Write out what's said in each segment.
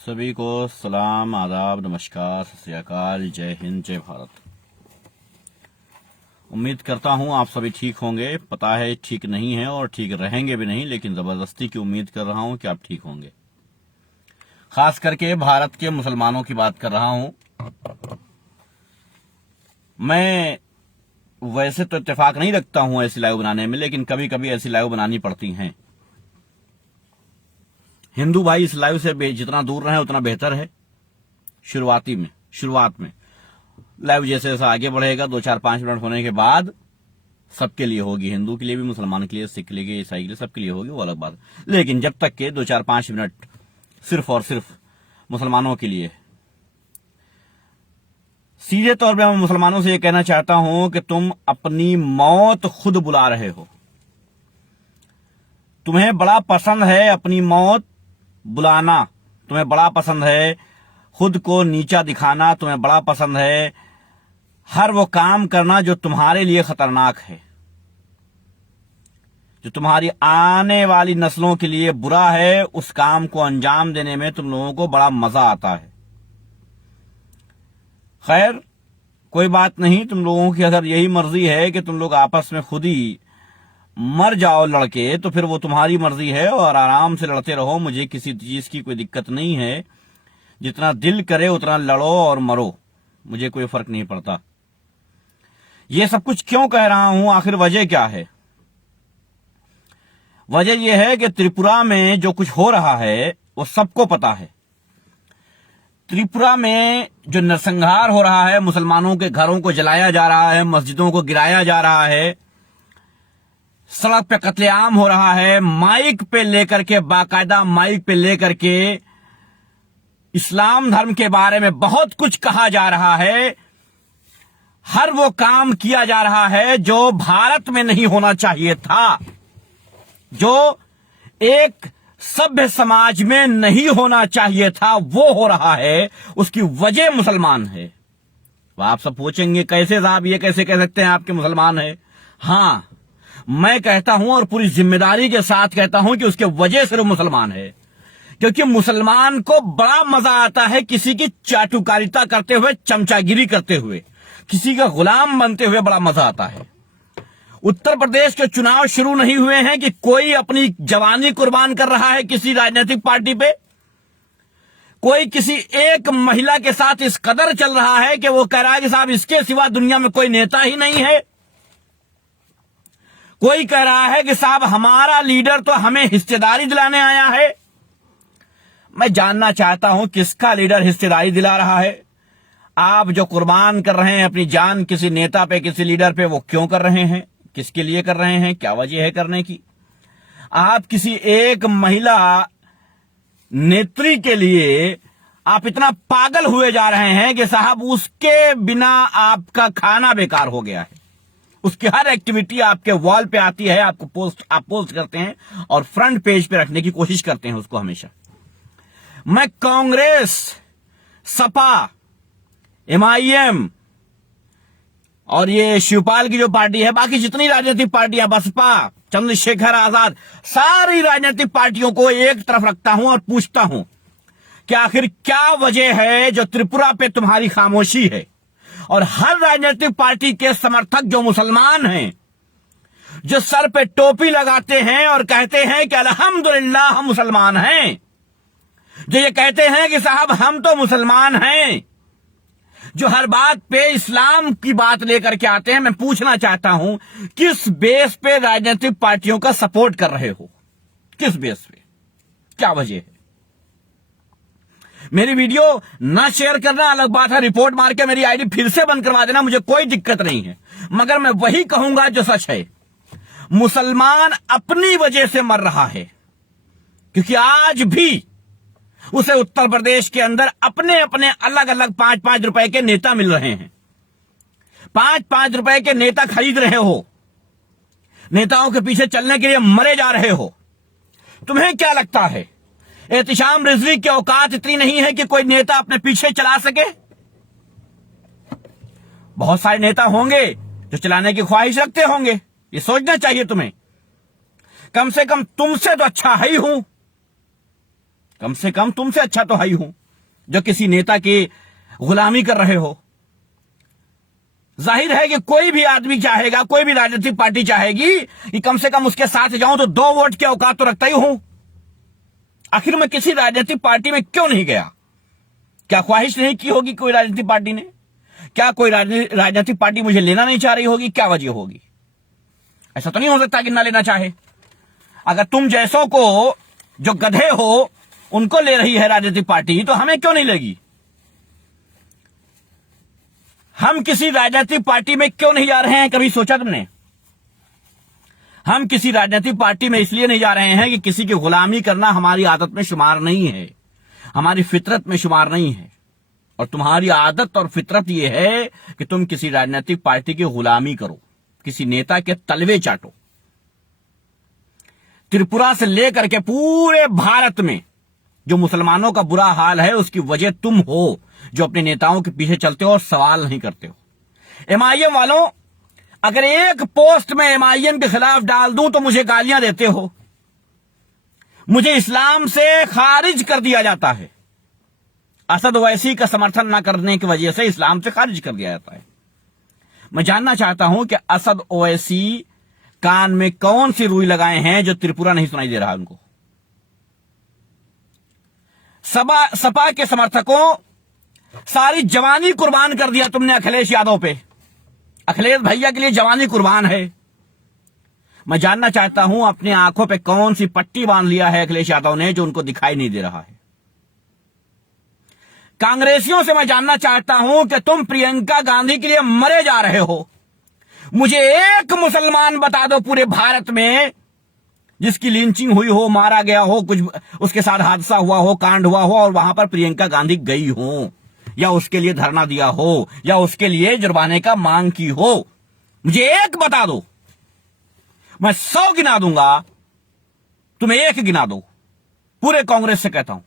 सभी को सलाम, आदाब, नमस्कार, सत श्री अकाल, जय हिंद, जय भारत। उम्मीद करता हूं आप सभी ठीक होंगे। पता है ठीक नहीं है और ठीक रहेंगे भी नहीं, लेकिन जबरदस्ती की उम्मीद कर रहा हूं कि आप ठीक होंगे। खास करके भारत के मुसलमानों की बात कर रहा हूं। मैं वैसे तो इत्तेफाक नहीं रखता हूं ऐसी लाइव बनाने में, लेकिन कभी कभी ऐसी लाइव बनानी पड़ती हैं। हिंदू भाई इस लाइव से जितना दूर रहे उतना बेहतर है। शुरुआत में लाइव जैसे जैसा आगे बढ़ेगा 2-4-5 मिनट होने के बाद सबके लिए होगी, हिंदू के लिए भी, मुसलमान के लिए, सिख के लिए, ईसाई के लिए, सबके लिए होगी, वो अलग बात। लेकिन जब तक के 2-4-5 मिनट सिर्फ और सिर्फ मुसलमानों के लिए। सीधे तौर पे मैं मुसलमानों से ये कहना चाहता हूं कि तुम अपनी मौत खुद बुला रहे हो। तुम्हें बड़ा पसंद है अपनी मौत बुलाना, तुम्हें बड़ा पसंद है खुद को नीचा दिखाना, तुम्हें बड़ा पसंद है हर वो काम करना जो तुम्हारे लिए खतरनाक है, जो तुम्हारी आने वाली नस्लों के लिए बुरा है। उस काम को अंजाम देने में तुम लोगों को बड़ा मजा आता है। खैर, कोई बात नहीं। तुम लोगों की अगर यही मर्जी है कि तुम लोग आपस में खुद ही मर जाओ लड़के, तो फिर वो तुम्हारी मर्जी है और आराम से लड़ते रहो। मुझे किसी चीज की कोई दिक्कत नहीं है। जितना दिल करे उतना लड़ो और मरो, मुझे कोई फर्क नहीं पड़ता। ये सब कुछ क्यों कह रहा हूं, आखिर वजह क्या है? वजह यह है कि त्रिपुरा में जो कुछ हो रहा है वो सबको पता है। त्रिपुरा में जो नरसंहार हो रहा है, मुसलमानों के घरों को जलाया जा रहा है, मस्जिदों को गिराया जा रहा है, सड़क पे कत्लेआम हो रहा है, माइक पे लेकर के, बाकायदा माइक पे लेकर के इस्लाम धर्म के बारे में बहुत कुछ कहा जा रहा है। हर वो काम किया जा रहा है जो भारत में नहीं होना चाहिए था, जो एक सभ्य समाज में नहीं होना चाहिए था, वो हो रहा है। उसकी वजह मुसलमान है। तो आप सब पूछेंगे कैसे साहब, ये कैसे कह सकते हैं आपके मुसलमान है? हाँ, मैं कहता हूं और पूरी जिम्मेदारी के साथ कहता हूं कि उसके वजह सिर्फ मुसलमान है। क्योंकि मुसलमान को बड़ा मजा आता है किसी की चाटुकारिता करते हुए, चमचागिरी करते हुए, किसी का गुलाम बनते हुए बड़ा मजा आता है। उत्तर प्रदेश के चुनाव शुरू नहीं हुए हैं कि कोई अपनी जवानी कुर्बान कर रहा है किसी राजनीतिक पार्टी पे। कोई किसी एक महिला के साथ इस कदर चल रहा है कि वो कह रहा है कि साहब इसके सिवा दुनिया में कोई नेता ही नहीं है। कोई कह रहा है कि साहब हमारा लीडर तो हमें हिस्सेदारी दिलाने आया है। मैं जानना चाहता हूं किसका लीडर हिस्सेदारी दिला रहा है? आप जो कुर्बान कर रहे हैं अपनी जान किसी नेता पे, किसी लीडर पे, वो क्यों कर रहे हैं? किसके लिए कर रहे हैं? क्या वजह है करने की? आप किसी एक महिला नेत्री के लिए आप इतना पागल हुए जा रहे हैं कि साहब उसके बिना आपका खाना बेकार हो गया है। उसकी हर एक्टिविटी आपके वॉल पे आती है, आप पोस्ट करते हैं और फ्रंट पेज पे रखने की कोशिश करते हैं उसको हमेशा। मैं कांग्रेस, सपा, MIM और ये शिवपाल की जो पार्टी है, बाकी जितनी राजनीतिक पार्टियां, बसपा, चंद्रशेखर आजाद, सारी राजनीतिक पार्टियों को एक तरफ रखता हूं और पूछता हूं कि आखिर क्या वजह है जो त्रिपुरा पे तुम्हारी खामोशी है? और हर राजनीतिक पार्टी के समर्थक जो मुसलमान हैं, जो सर पे टोपी लगाते हैं और कहते हैं कि अल्हम्दुलिल्लाह हम मुसलमान हैं, जो ये कहते हैं कि साहब हम तो मुसलमान हैं, जो हर बात पे इस्लाम की बात लेकर के आते हैं, मैं पूछना चाहता हूं किस बेस पे राजनीतिक पार्टियों का सपोर्ट कर रहे हो? किस बेस पे? क्या वजह है? मेरी वीडियो ना शेयर करना अलग बात है, रिपोर्ट मार के मेरी आईडी फिर से बंद करवा देना, मुझे कोई दिक्कत नहीं है। मगर मैं वही कहूंगा जो सच है। मुसलमान अपनी वजह से मर रहा है, क्योंकि आज भी उसे उत्तर प्रदेश के अंदर अपने अपने अलग अलग 5-5 रुपए के नेता मिल रहे हैं। 5-5 रुपए के नेता खरीद रहे हो, नेताओं के पीछे चलने के लिए मरे जा रहे हो। तुम्हें क्या लगता है एहतिशाम रिजवी की औकात इतनी नहीं है कि कोई नेता अपने पीछे चला सके? बहुत सारे नेता होंगे जो चलाने की ख्वाहिश रखते होंगे, ये सोचना चाहिए तुम्हें। कम से कम तुमसे तो अच्छा ही हूं। कम से कम तुमसे अच्छा तो हाई हूं जो किसी नेता की गुलामी कर रहे हो। जाहिर है कि कोई भी आदमी चाहेगा, कोई भी राजनीतिक पार्टी चाहेगी कि कम से कम उसके साथ जाऊं तो 2 वोट के औकात तो रखता ही हूं। आखिर मैं किसी राजनीतिक पार्टी में क्यों नहीं गया? क्या ख्वाहिश नहीं की होगी कोई राजनीतिक पार्टी ने? क्या कोई राजनीतिक पार्टी मुझे लेना नहीं चाह रही होगी? क्या वजह होगी? ऐसा तो नहीं हो सकता कि ना लेना चाहे। अगर तुम जैसों को, जो गधे हो, उनको ले रही है राजनीतिक पार्टी, तो हमें क्यों नहीं लेगी? हम किसी राजनीतिक पार्टी में क्यों नहीं जा रहे हैं, कभी सोचा तुमने? हम किसी राजनीतिक पार्टी में इसलिए नहीं जा रहे हैं कि किसी की गुलामी करना हमारी आदत में शुमार नहीं है, हमारी फितरत में शुमार नहीं है। और तुम्हारी आदत और फितरत यह है कि तुम किसी राजनीतिक पार्टी की गुलामी करो, किसी नेता के तलवे चाटो। त्रिपुरा से लेकर के पूरे भारत में जो मुसलमानों का बुरा हाल है, उसकी वजह तुम हो, जो अपने नेताओं के पीछे चलते हो और सवाल नहीं करते हो। एमआईएम वालों, अगर एक पोस्ट में एमआईएम के खिलाफ डाल दूं तो मुझे गालियां देते हो, मुझे इस्लाम से खारिज कर दिया जाता है। असद ओवैसी का समर्थन न करने की वजह से इस्लाम से खारिज कर दिया जाता है। मैं जानना चाहता हूं कि असद ओवैसी कान में कौन सी रुई लगाए हैं जो त्रिपुरा नहीं सुनाई दे रहा उनको। सपा के समर्थकों, सारी जवानी कुर्बान कर दिया तुमने अखिलेश यादव पे। अखिलेश भैया के लिए जवानी कुर्बान है। मैं जानना चाहता हूं अपनी आंखों पे कौन सी पट्टी बांध लिया है अखिलेश यादव ने जो उनको दिखाई नहीं दे रहा है। कांग्रेसियों से मैं जानना चाहता हूं कि तुम प्रियंका गांधी के लिए मरे जा रहे हो। मुझे एक मुसलमान बता दो पूरे भारत में जिसकी लिंचिंग हुई हो, मारा गया हो, कुछ उसके साथ हादसा हुआ हो, कांड हुआ हो और वहां पर प्रियंका गांधी गई हो, या उसके लिए धरना दिया हो, या उसके लिए जुर्माने का मांग की हो। मुझे एक बता दो। मैं 100 गिना दूंगा, तुम एक गिना दो। पूरे कांग्रेस से कहता हूं,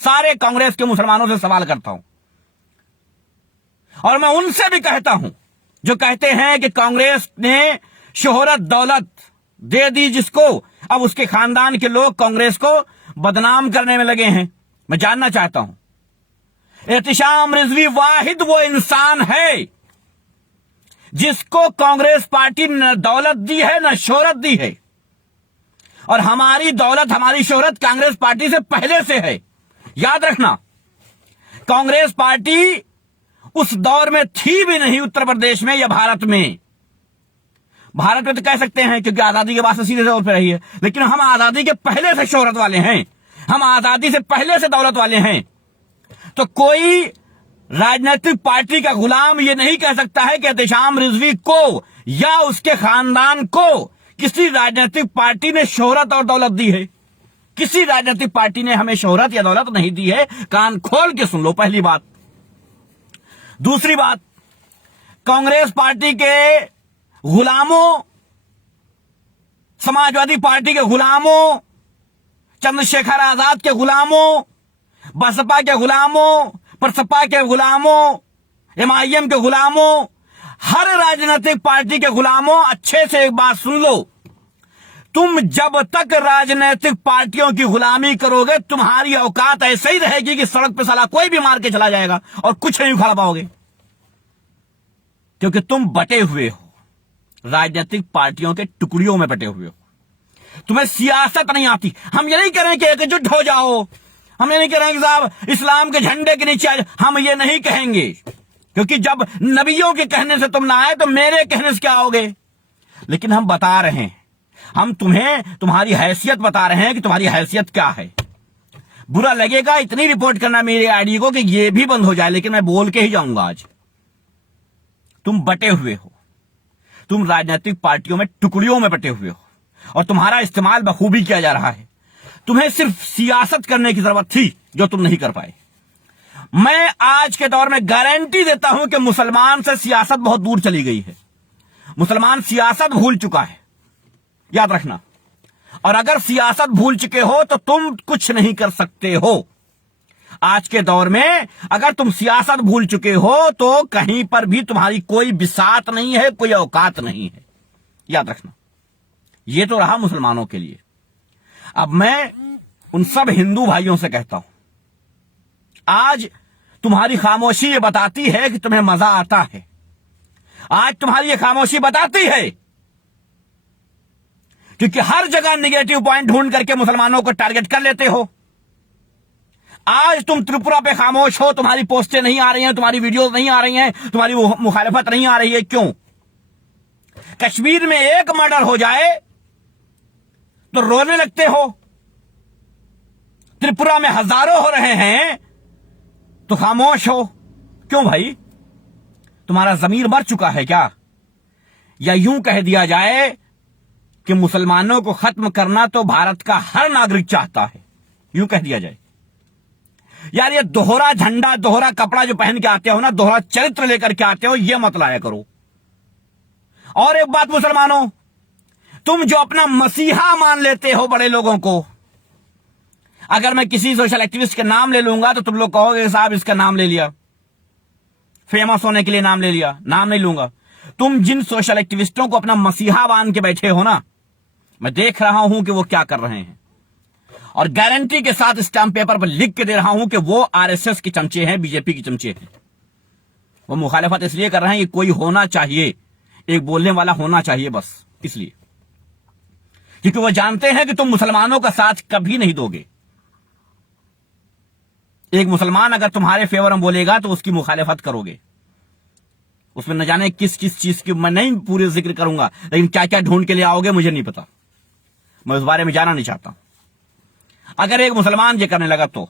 सारे कांग्रेस के मुसलमानों से सवाल करता हूं, और मैं उनसे भी कहता हूं जो कहते हैं कि कांग्रेस ने शोहरत दौलत दे दी जिसको, अब उसके खानदान के लोग कांग्रेस को बदनाम करने में लगे हैं। मैं जानना चाहता हूं, एहतिशाम रिजवी वाहिद वो इंसान है जिसको कांग्रेस पार्टी न दौलत दी है न शोहरत दी है, और हमारी दौलत, हमारी शोहरत कांग्रेस पार्टी से पहले से है। याद रखना, कांग्रेस पार्टी उस दौर में थी भी नहीं उत्तर प्रदेश में या भारत में। भारत में तो कह सकते हैं क्योंकि आजादी के बाद से सीधे तौर पर रही है, लेकिन हम आजादी के पहले से शोहरत वाले हैं, हम आजादी से पहले से दौलत वाले हैं। तो कोई राजनीतिक पार्टी का गुलाम ये नहीं कह सकता है कि एहतिशाम रिजवी को या उसके खानदान को किसी राजनीतिक पार्टी ने शोहरत और दौलत दी है। किसी राजनीतिक पार्टी ने हमें शोहरत या दौलत नहीं दी है। कान खोल के सुन लो, पहली बात। दूसरी बात, कांग्रेस पार्टी के गुलामों, समाजवादी पार्टी के गुलामों, चंद्रशेखर आजाद के गुलामों, बसपा के गुलामों, प्रसपा के गुलामों, एमआईएम के गुलामों, हर राजनीतिक पार्टी के गुलामों, अच्छे से एक बात सुन लो। तुम जब तक राजनीतिक पार्टियों की गुलामी करोगे, तुम्हारी औकात ऐसे ही रहेगी कि सड़क पे साला कोई भी मार के चला जाएगा और कुछ नहीं उखाड़ पाओगे, क्योंकि तुम बटे हुए हो, राजनीतिक पार्टियों के टुकड़ियों में बटे हुए हो। तुम्हें सियासत नहीं आती। हम ये नहीं कह रहे कि एकजुट हो जाओ, हम ये नहीं कह रहे कि साहब इस्लाम के झंडे के नीचे आ जाओ, हम ये नहीं कहेंगे, क्योंकि जब नबियों के कहने से तुम ना आए तो मेरे कहने से क्या आओगे। लेकिन हम बता रहे हैं, हम तुम्हें तुम्हारी हैसियत बता रहे हैं कि तुम्हारी हैसियत क्या है। बुरा लगेगा इतनी रिपोर्ट करना मेरे आईडी को कि ये भी बंद हो जाए, लेकिन मैं बोल के ही जाऊंगा आज। तुम बटे हुए हो, तुम राजनीतिक पार्टियों में टुकड़ियों में बटे हुए हो, और तुम्हारा इस्तेमाल बखूबी किया जा रहा है। तुम्हें सिर्फ सियासत करने की जरूरत थी जो तुम नहीं कर पाए। मैं आज के दौर में गारंटी देता हूं कि मुसलमान से सियासत बहुत दूर चली गई है। मुसलमान सियासत भूल चुका है, याद रखना। और अगर सियासत भूल चुके हो तो तुम कुछ नहीं कर सकते हो। आज के दौर में अगर तुम सियासत भूल चुके हो तो कहीं पर भी तुम्हारी कोई बिसात नहीं है, कोई औकात नहीं है, याद रखना। ये तो रहा मुसलमानों के लिए। अब मैं उन सब हिंदू भाइयों से कहता हूं, आज तुम्हारी खामोशी ये बताती है कि तुम्हें मजा आता है। आज तुम्हारी ये खामोशी बताती है क्योंकि हर जगह निगेटिव पॉइंट ढूंढ करके मुसलमानों को टारगेट कर लेते हो। आज तुम त्रिपुरा पे खामोश हो, तुम्हारी पोस्टें नहीं आ रही हैं, तुम्हारी वीडियोस नहीं आ रही हैं, तुम्हारी मुखालिफत नहीं आ रही है। क्यों? कश्मीर में एक मर्डर हो जाए तो रोने लगते हो, त्रिपुरा में हजारों हो रहे हैं तो खामोश हो। क्यों भाई? तुम्हारा जमीर मर चुका है क्या? या यूं कह दिया जाए कि मुसलमानों को खत्म करना तो भारत का हर नागरिक चाहता है, यूं कह दिया जाए। यार ये दोहरा झंडा, दोहरा कपड़ा जो पहन के आते हो ना, दोहरा चरित्र लेकर के आते हो, ये मत लाया करो। और एक बात मुसलमानों, तुम जो अपना मसीहा मान लेते हो बड़े लोगों को, अगर मैं किसी सोशल एक्टिविस्ट के नाम ले लूंगा तो तुम लोग कहोगे साहब इसका नाम ले लिया, फेमस होने के लिए नाम ले लिया। नाम नहीं लूंगा। तुम जिन सोशल एक्टिविस्टों को अपना मसीहा मान के बैठे हो ना, मैं देख रहा हूं कि वो क्या कर रहे हैं, और गारंटी के साथ स्टैंप पेपर पर लिख के दे रहा हूं कि वो आरएसएस के चमचे हैं, बीजेपी के चमचे हैं। वो मुखालिफत इसलिए कर रहे हैं कि कोई होना चाहिए, एक बोलने वाला होना चाहिए, बस इसलिए, क्योंकि वो जानते हैं कि तुम मुसलमानों का साथ कभी नहीं दोगे। एक मुसलमान अगर तुम्हारे फेवर में बोलेगा तो उसकी मुखालिफत करोगे। उसमें न जाने किस किस चीज की, मैं नहीं पूरे जिक्र करूंगा, लेकिन क्या क्या ढूंढ के ले आओगे मुझे नहीं पता, मैं उस बारे में जाना नहीं चाहता। अगर एक मुसलमान ये करने लगा तो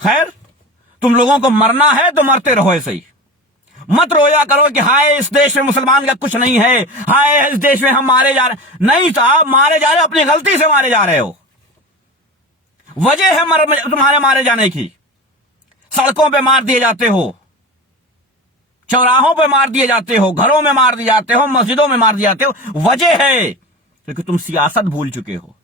खैर, तुम लोगों को मरना है तो मरते रहो ऐसे ही। मत रोया करो कि हाय इस देश में मुसलमान का कुछ नहीं है, हाय इस देश में हम मारे जा रहे। नहीं साहब, मारे जा रहे हो, अपनी गलती से मारे जा रहे हो। वजह है तुम्हारे मारे जाने की। सड़कों पे मार दिए जाते हो, चौराहों पे मार दिए जाते हो, घरों में मार दिए जाते हो, मस्जिदों में मार दिए जाते हो। वजह है क्योंकि तुम सियासत भूल चुके हो,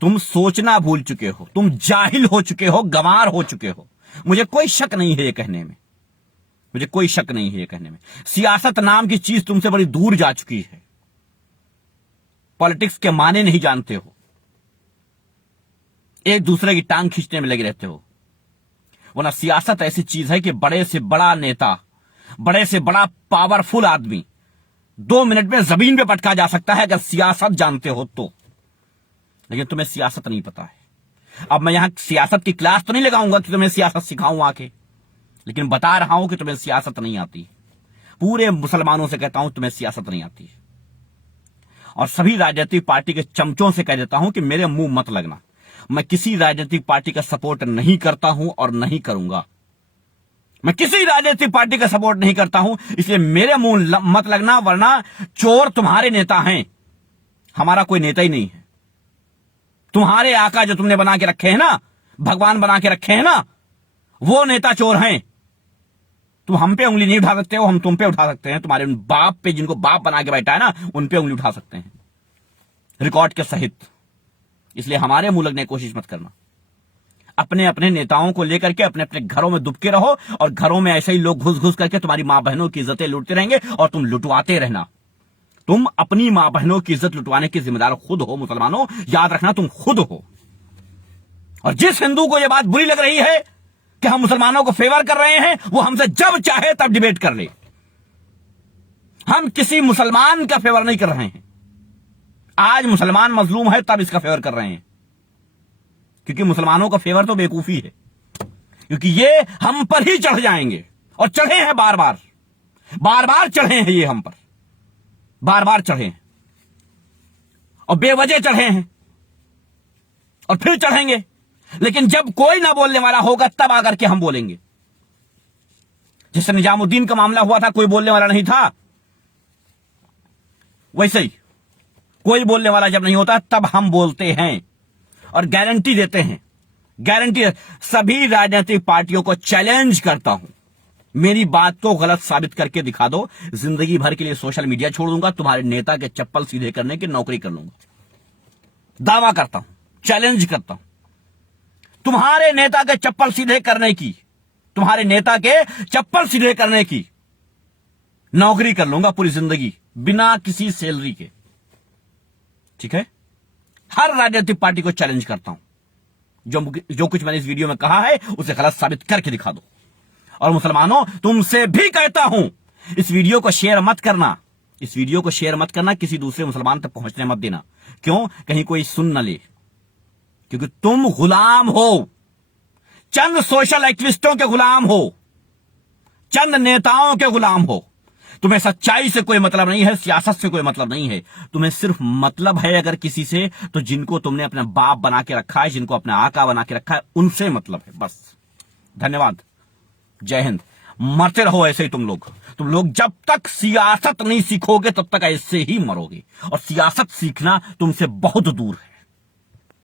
तुम सोचना भूल चुके हो, तुम जाहिल हो चुके हो, गंवार हो चुके हो। मुझे कोई शक नहीं है ये कहने में, मुझे कोई शक नहीं है ये कहने में। सियासत नाम की चीज तुमसे बड़ी दूर जा चुकी है। पॉलिटिक्स के माने नहीं जानते हो, एक दूसरे की टांग खींचने में लगे रहते हो। वरना सियासत ऐसी चीज है कि बड़े से बड़ा नेता, बड़े से बड़ा पावरफुल आदमी 2 मिनट में जमीन पे पटका जा सकता है अगर सियासत जानते हो तो। लेकिन तुम्हें सियासत नहीं पता है। अब मैं यहां सियासत की क्लास तो नहीं लगाऊंगा कि तुम्हें सियासत सिखाऊं आके, लेकिन बता रहा हूं कि तुम्हें सियासत नहीं आती। पूरे मुसलमानों से कहता हूं तुम्हें सियासत नहीं आती। और सभी राजनीतिक पार्टी के चमचों से कह देता हूं कि मेरे मुंह मत लगना। मैं किसी राजनीतिक पार्टी का सपोर्ट नहीं करता हूं और नहीं करूंगा। मैं किसी राजनीतिक पार्टी का सपोर्ट नहीं करता हूं, इसलिए मेरे मुंह मत लगना, वरना चोर तुम्हारे नेता हैं, हमारा कोई नेता ही नहीं है। तुम्हारे आका जो तुमने बना के रखे हैं ना, भगवान बना के रखे हैं ना, वो नेता चोर हैं। तुम हम पे उंगली नहीं उठा सकते हो, हम तुम पे उठा सकते हैं। तुम्हारे बाप पे, जिनको बाप बना के बैठा है ना, उन पे उंगली उठा सकते हैं, रिकॉर्ड के सहित। इसलिए हमारे मुंह लगने की कोशिश मत करना। अपने अपने नेताओं को लेकर के अपने अपने घरों में दुबके रहो, और घरों में ऐसे ही लोग घुस घुस करके तुम्हारी मां बहनों की इज्जतें लूटते रहेंगे और तुम लुटवाते रहना। तुम अपनी मां बहनों की इज्जत लुटवाने के जिम्मेदार खुद हो मुसलमानों, याद रखना, तुम खुद हो। और जिस हिंदू को यह बात बुरी लग रही है कि हम मुसलमानों को फेवर कर रहे हैं, वो हमसे जब चाहे तब डिबेट कर ले। हम किसी मुसलमान का फेवर नहीं कर रहे हैं। आज मुसलमान मजलूम है तब इसका फेवर कर रहे हैं, क्योंकि मुसलमानों का फेवर तो बेवकूफी है, क्योंकि ये हम पर ही चढ़ जाएंगे, और चढ़े हैं बार बार, बार बार चढ़े हैं ये हम पर, बार बार चढ़े हैं, और बेवजह चढ़े हैं, और फिर चढ़ेंगे। लेकिन जब कोई ना बोलने वाला होगा तब आकर के हम बोलेंगे। जैसे निजामुद्दीन का मामला हुआ था, कोई बोलने वाला नहीं था, वैसे ही कोई बोलने वाला जब नहीं होता तब हम बोलते हैं और गारंटी देते हैं। गारंटी सभी राजनीतिक पार्टियों को चैलेंज करता हूं, मेरी बात को गलत साबित करके दिखा दो, जिंदगी भर के लिए सोशल मीडिया छोड़ दूंगा, तुम्हारे नेता के चप्पल सीधे करने की नौकरी कर लूंगा। दावा करता हूं, चैलेंज करता हूं, तुम्हारे नेता के चप्पल सीधे करने की, तुम्हारे नेता के चप्पल सीधे करने की नौकरी कर लूंगा पूरी जिंदगी, बिना किसी सैलरी के। ठीक है, हर राजनीतिक पार्टी को चैलेंज करता हूं, जो कुछ मैंने इस वीडियो में कहा है उसे गलत साबित करके दिखा दो। और मुसलमानों, तुमसे भी कहता हूं, इस वीडियो को शेयर मत करना, इस वीडियो को शेयर मत करना, किसी दूसरे मुसलमान तक पहुंचने मत देना। क्यों? कहीं कोई सुन न ले, क्योंकि तुम गुलाम हो, चंद सोशल एक्टिविस्टों के गुलाम हो, चंद नेताओं के गुलाम हो। तुम्हें सच्चाई से कोई मतलब नहीं है, सियासत से कोई मतलब नहीं है। तुम्हें सिर्फ मतलब है अगर किसी से, तो जिनको तुमने अपने बाप बना के रखा है, जिनको अपने आका बना के रखा है, उनसे मतलब है बस। धन्यवाद, जय हिंद। मरते रहो ऐसे ही तुम लोग जब तक सियासत नहीं सीखोगे तब तक ऐसे ही मरोगे, और सियासत सीखना तुमसे बहुत दूर है।